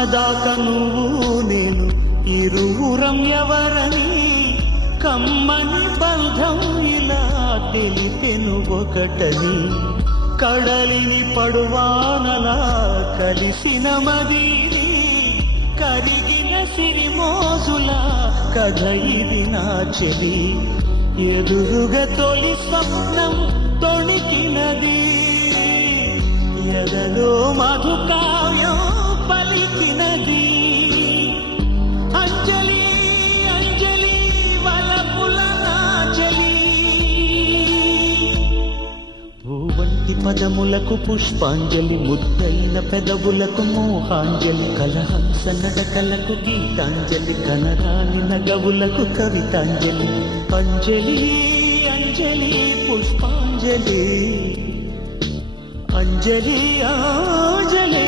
మొన్నదాకా నువ్వు నేను ఇరువురం ఎవరని కమ్మని బంధం ఇలా తెలిపెను ఒకటని కడలిని పడువానలా కలిసిన మదిని కరిగిన సిరిమోజుల కథ ఇది నా చెలి ఎదురుగా తొలి స్వప్నం తొణికినది ఎదలో మధుకావ్యం పలికినది అంజలి అంజలి వలపుల నాచలి పూవంటి పదములకు పుష్పాంజలి ముద్దైన పెదవులకు మోహాంజలి కలహంస నడకలకు గీతాంజలి కనరాని నగవులకు కవితాంజలి అంజలి అంజలి పుష్పాంజలి అంజలి అంజలి